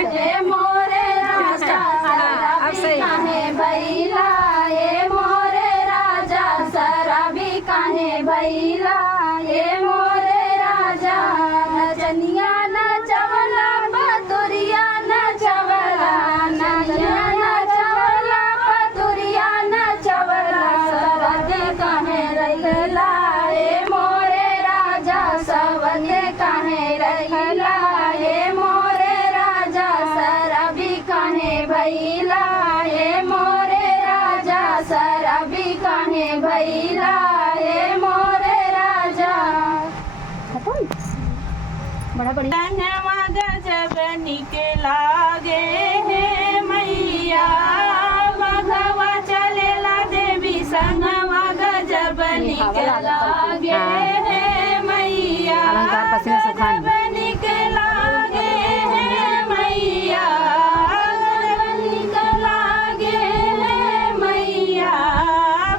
ये मोरे राजा शराबी काहे भैला, ये मोरे राजा शराबी काहे भैला, ये मोरे राजा नचनिया नचवला पतुरिया नचवला, नचनिया नचवला पतुरिया नचवला, सवदे काहे रहिला, ये मोरे राजा सवदे काहे रहिला, ये मोरे राजा शराबी काहे भैला, ये मोरे राजा शराबी काहे भैला, ये मोरे राजा। बड़ा बढ़िया धनवा गजब निकलागे हे मैया, बघवा चलेला देवी संगवा गजब निकलागे हे मैया, गजब निकलागे हे मैया, गजब निकलागे हे मैया,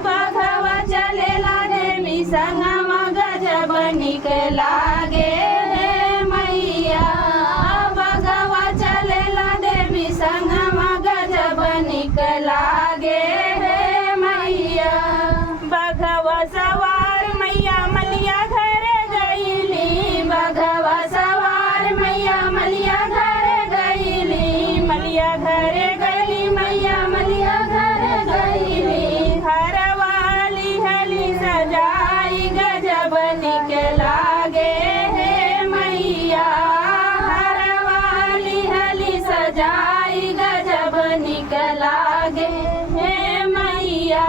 बघवा चलेला देवी संगवा गजब निकलागे हे मैया, बघवा चलेला देवी संगवा गजब निकलागे हे मैया, बघवा सवार मैया मलिया घर गईली, बघवा सवार मैया मलिया घर गईली, मलिया घर गईली मैया मलिया घर गईली, घर वाली हली सजाई गजब निकलागे हे मैया, घर वाली हली सजाई गजब निकलागे हे मैया,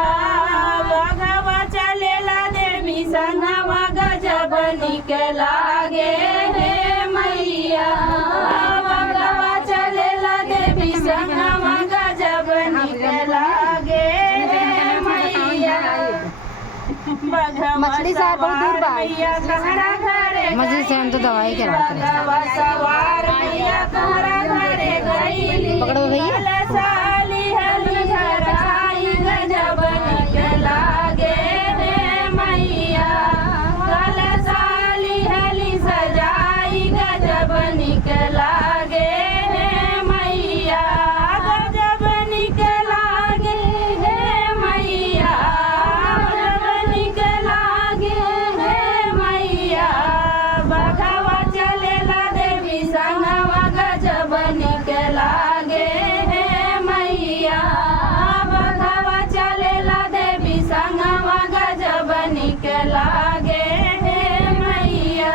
बघवा चलेला देवी संगवा गजब निकलागे हे मैया, बघवा चलेला देवी संगवा गजब निकलागे हे मैया, मछली शहर बहुत दूर बा। मैया कहरा घरे मस्जिद से हम तो दवाई करवाते हैं। बघवा सवार मैया कहरा घरे गईली, पकड़ो भैया। साली हली घराई गजब निकलागे हे मैया, कल साली हली सजाई गजब निकलागे हे मैया, गजब निकलागे हे मैया, गजब निकलागे हे मैया, बघवा चलेला देवी संगवा गजब निकलागे हे मैया, बघवा चलेला देवी संगवा गजब निकलागे हे मैया,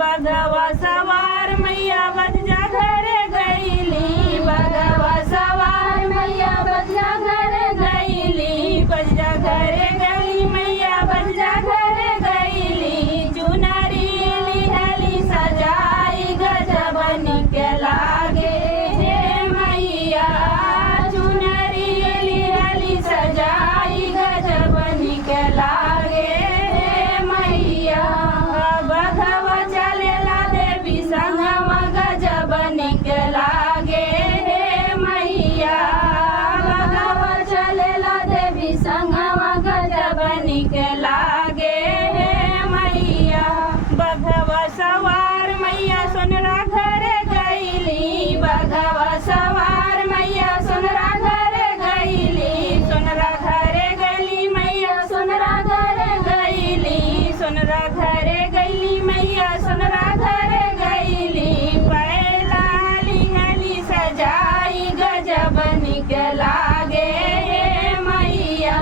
बघवा सवार मैया बजा घर गईली, बघवा सवार मैया बजा घर गईली, बजा घर गईली मैया बजा घर गईली, चुनरी लिहली सजाई गजब निकलागे हे मैया, चुनरी लिहली सजाई गजब निकलागे हे मैया, बघवा चलेला देवी संगवा गजब निकलागे हे मैया, बघवा चलेला देवी संगवा गजब निकलागे हे मैया, बघवा सवार मैया सोनरा घर गईली, बघवा सवार मैया सोनरा घर गईली, सोनरा घर गईली मैया सोनरा घर गईली, सोनरा घर गईली मैया सोनरा घर गईली, पैला लिहली सजाई गजब निकलागे हे मैया,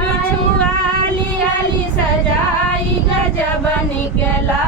बिछुआ लिहली सजाई गजब निकला